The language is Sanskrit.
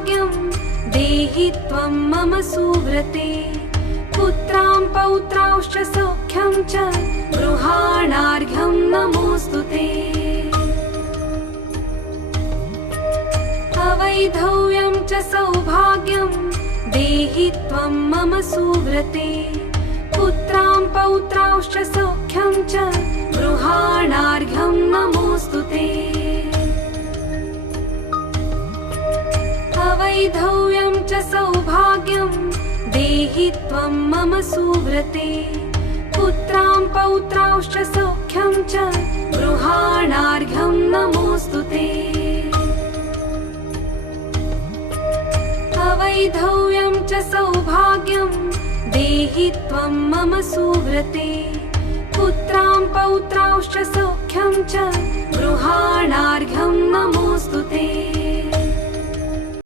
सौभाग्यं देहि त्वं मम सुव्रते। पुत्रां पौत्रांश्च सौख्यं च गृहाणार्घ्यं नमोऽस्तु ते। अवैधव्यं च सौभाग्यं देहि त्वं मम सुव्रते। पुत्रां पौत्रांश्च सौख्यं च गृहाणार्घ्यं नमोऽस्तु ते। अवैधव्यं च सौभाग्यं देहि त्वं मम सुव्रते। पुत्रां पौत्रांश्च सौख्यं च गृहाणार्घ्यं नमोऽस्तु ते। अवैधव्यं च सौभाग्यं देहि त्वं मम सुव्रते। पुत्रां पौत्रांश्च सौख्यं च गृहाणार्घ्यं